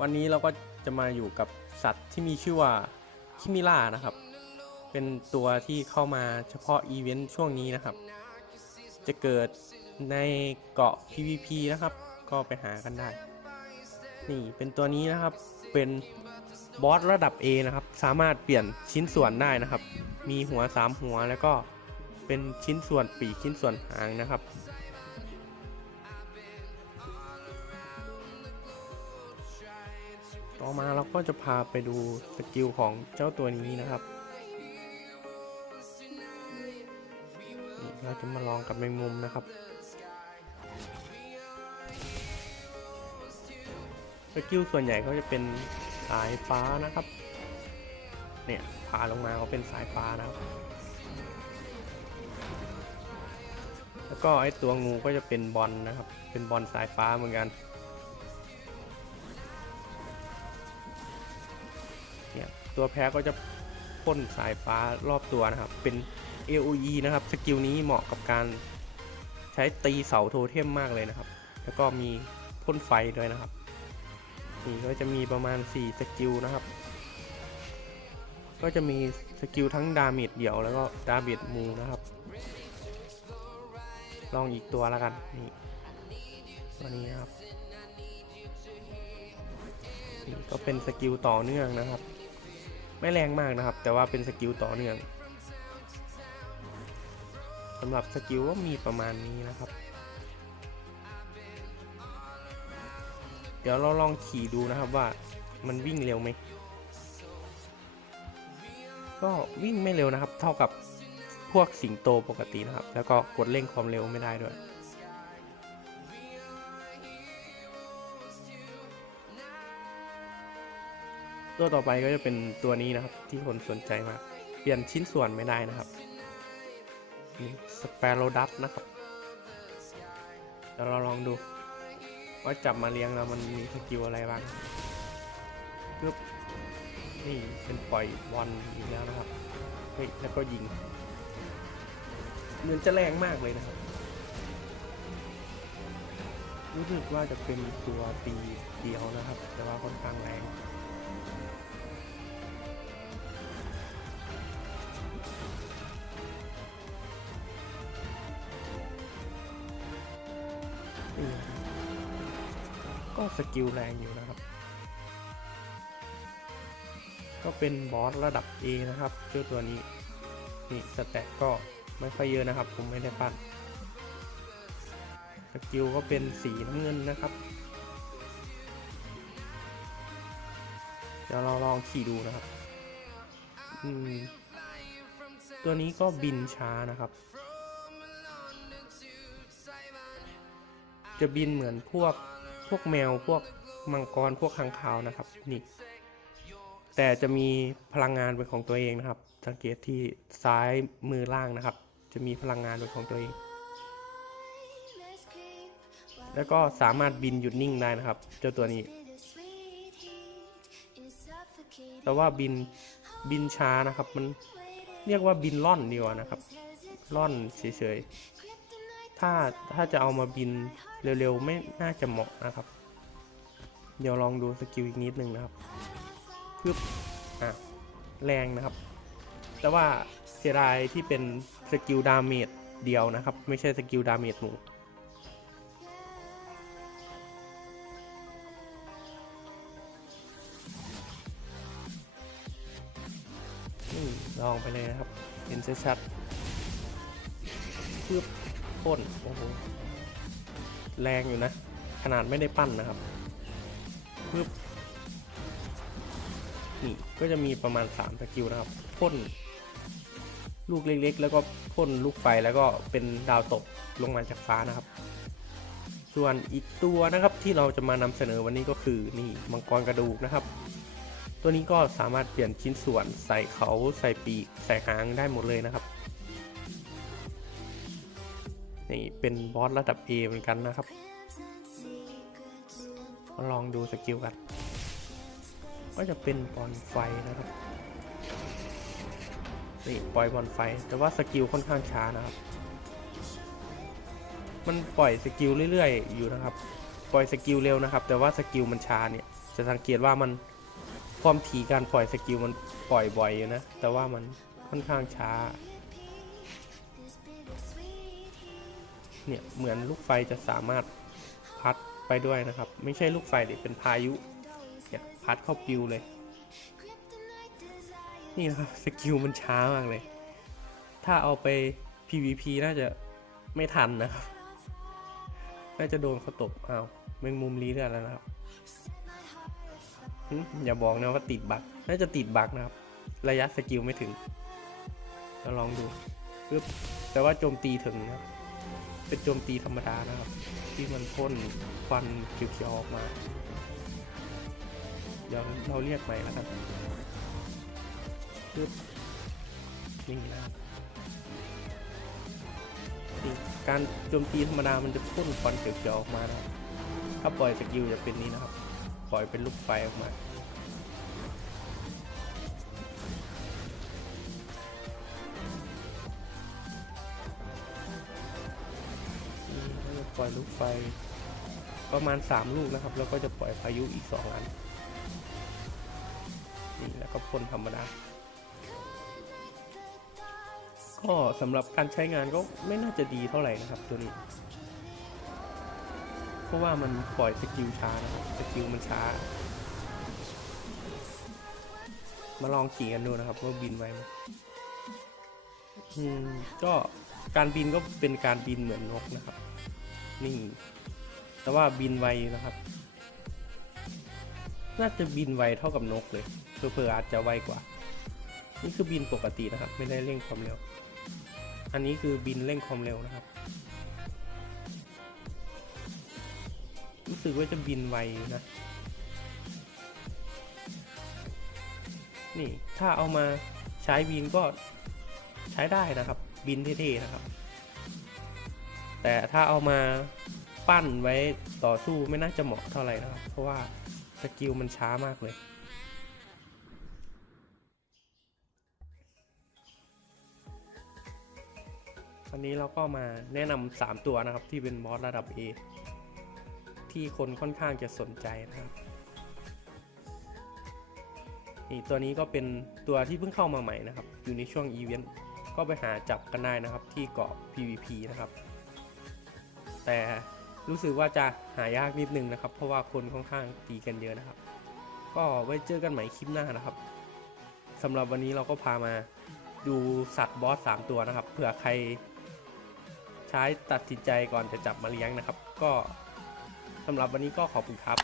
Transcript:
วันนี้เราก็จะมาอยู่กับสัตว์ที่มีชื่อว่าคิมิล่านะครับ เป็นตัวที่เข้ามาเฉพาะอีเวนต์ช่วงนี้นะครับ จะเกิดในเกาะ PVP นะครับ ก็ไปหากันได้ นี่เป็นตัวนี้นะครับ เป็นบอสระดับ A นะครับ สามารถเปลี่ยนชิ้นส่วนได้นะครับ มีหัว 3 หัวแล้วก็เป็นชิ้นส่วนปีกชิ้นส่วนหางนะครับ อมาเราก็จะพาไปดูสกิลของเจ้าตัวนี้นะครับเราจะมาลองกับแมงมุมนะครับสกิลส่วนใหญ่เขาจะเป็นสายฟ้านะครับ เนี่ยพาลงมาเขาเป็นสายฟ้านะครับ แล้วก็ไอตัวงูก็จะเป็นบอลนะครับ เป็นบอลสายฟ้าเหมือนกัน ตัวแพ้ก็จะพ่นสายฟ้ารอบตัวนะครับ เป็น AOE นะครับ สกิลนี้เหมาะกับการใช้ตีเสาโทเทมมากเลยนะครับ แล้วก็มีพ่นไฟด้วยนะครับ นี่ก็จะมีประมาณ 4 สกิลนะครับ ก็จะมีสกิลทั้งดาเมจเดี่ยวแล้วก็ดาเมจมูนะครับ ลองอีกตัวแล้วกัน นี่ตัวนี้นครับ นี่ก็เป็นสกิลต่อเนื่องนะครับ ไม่แรงมากนะครับ แต่ว่าเป็นสกิลต่อเนื่องสำหรับสกิลก็มีประมาณนี้นะครับ เดี๋ยวเราลองขี่ดูนะครับว่ามันวิ่งเร็วไหม ก็วิ่งไม่เร็วนะครับ เท่ากับพวกสิงโตปกตินะครับ แล้วก็กดเร่งความเร็วไม่ได้ด้วย ตัวต่อไปก็จะเป็นตัวนี้นะครับ ที่คนสนใจมาก เปลี่ยนชิ้นส่วนไม่ได้นะครับนี่สเปโรดัตนะครับเดี๋ยวเราลองดู ว่าจับมาเลี้ยงแล้วมันมีสกิลอะไรบ้างปึ๊บนี่เป็นปล่อยบอลอีกแล้วนะครับเฮ้ยแล้วก็ยิง เหมือนจะแรงมากเลยนะครับ รู้สึกว่าจะเป็นตัวปีเดียวนะครับ แต่ว่าค่อนข้างแรง ก็สกิลแรงอยู่นะครับ ก็เป็นบอสระดับ A นะครับเจ้าตัวนี้นี่สแตทก็ไม่ค่อยเยอะนะครับ ผมไม่ได้ปั้นสกิลก็เป็นสีน้ำเงินนะครับ เดี๋ยวเราลองขี่ดูนะครับอืมตัวนี้ก็บินช้านะครับ จะบินเหมือนพวก พวกแมวพวกมังกรพวกค้างคาวนะครับนี่แต่จะมีพลังงานเป็นของตัวเองนะครับ สังเกตที่ซ้ายมือล่างนะครับ จะมีพลังงานเป็นของตัวเอง แล้วก็สามารถบินหยุดนิ่งได้นะครับ เจ้าตัวนี้ แต่ว่าบินบินช้านะครับ มันเรียกว่าบินล่อนดีกว่านะครับ ล่อนเฉยๆถ้าถ้าจะเอามาบิน เร็วๆ ไม่น่าจะเหมาะนะครับ เดี๋ยวลองดูสกิลอีกนิดนึงนะครับปึ๊บอะแรงนะครับ แต่ว่าเสียดายที่เป็นสกิลดาเมจเดียวนะครับ ไม่ใช่สกิลดาเมจหมู่ลองไปเลยนะครับ เห็นชัดๆปึ๊บพ่นโอ้โห แรงอยู่นะ ขนาดไม่ได้ปั้นนะครับปึ๊บนี่ก็จะมีประมาณ3สกิลนะครับพ่นลูกเล็กๆ แล้วก็พ่นลูกไฟแล้วก็เป็นดาวตกลงมาจากฟ้านะครับ ส่วนอีกตัวนะครับที่เราจะมานำเสนอวันนี้ก็คือนี่มังกรกระดูกนะครับ ตัวนี้ก็สามารถเปลี่ยนชิ้นส่วนใส่เขาใส่ปีกใส่หางได้หมดเลยนะครับ นี่เป็นบอสระดับ A เหมือนกันนะครับมาลองดูสกิลกัน ก็จะเป็นบอลไฟนะครับนี่ปล่อยบอลไฟ แต่ว่าสกิลค่อนข้างช้านะครับ มันปล่อยสกิลเรื่อยๆ อยู่นะครับ ปล่อยสกิลเร็วนะครับ แต่ว่าสกิลมันช้าเนี่ย จะสังเกตว่ามันความถี่การปล่อยสกิลมันปล่อยบ่อยอยู่นะ แต่ว่ามันค่อนข้างช้า เนี่ยเหมือนลูกไฟจะสามารถพัดไปด้วยนะครับ ไม่ใช่ลูกไฟดิเป็นพายุเนี่ยพัดเข้าปิวเลย นี่นะครับสกิลมันช้ามากเลย ถ้าเอาไป PVP น่าจะไม่ทันนะครับ น่าจะโดนเขาตบเอาวแมงมุมรีเลือดแล้วนะครับอย่าบอกนะว่าติดบั๊กน่าจะติดบั๊กนะครับ ระยะสกิลไม่ถึงเราลองดูปึ๊บแต่ว่าโจมตีถึงนะครับ เป็นโจมตีธรรมดานะครับ ที่มันพ่นควันเขียวๆออกมา เดี๋ยวเราเรียกใหม่แล้วกันปึ๊บนี่นะครับนี่การโจมตีธรรมดามันจะพ่นควันเขียวๆออกมานะถ้าปล่อยสกิลจะเป็นนี้นะครับ ปล่อยเป็นลูกไฟออกมา ล่อยลูกไฟ ประมาณ 3 ลูกนะครับ แล้วก็จะปล่อยพายุอีก 2 อัน นี่แล้วก็พ่นธรรมดา ก็สำหรับการใช้งานก็ไม่น่าจะดีเท่าไหร่นะครับตัวนี้ เพราะว่ามันปล่อยสกิลช้านะครับสกิลมันช้า มาลองขี่กันดูนะครับว่าบินไหวไหมก็การบินก็เป็นการบินเหมือนนกนะครับ นี่ แต่ว่าบินไวนะครับ น่าจะบินไวเท่ากับนกเลยเพื่อๆอาจจะไวกว่า นี่คือบินปกตินะครับ ไม่ได้เร่งความเร็ว อันนี้คือบินเร่งความเร็วนะครับ รู้สึกว่าจะบินไวนะ นี่ถ้าเอามาใช้บินก็ใช้ได้นะครับ บินเท่ๆนะครับ แต่ถ้าเอามาปั้นไว้ต่อสู้ไม่น่าจะเหมาะเท่าไหร่นะครับ เพราะว่าสกิลมันช้ามากเลยวันนี้เราก็มาแนะนำ3ตัวนะครับที่เป็นบอสระดับ A ที่คนค่อนข้างจะสนใจนะครับนี่ตัวนี้ก็เป็นตัวที่เพิ่งเข้ามาใหม่นะครับ อยู่ในช่วงอีเวนต์ก็ไปหาจับกันได้นะครับที่เกาะ PVP นะครับ แต่รู้สึกว่าจะหายากนิดนึงนะครับ เพราะว่าคนค่อนข้างตีกันเยอะนะครับ ก็ไว้เจอกันใหม่คลิปหน้านะครับสำหรับวันนี้เราก็พามาดูสัตว์บอส3ตัวนะครับเผื่อใครใช้ตัดสินใจก่อนจะจับมาเลี้ยงนะครับ ก็สำหรับวันนี้ก็ขอบคุณครับ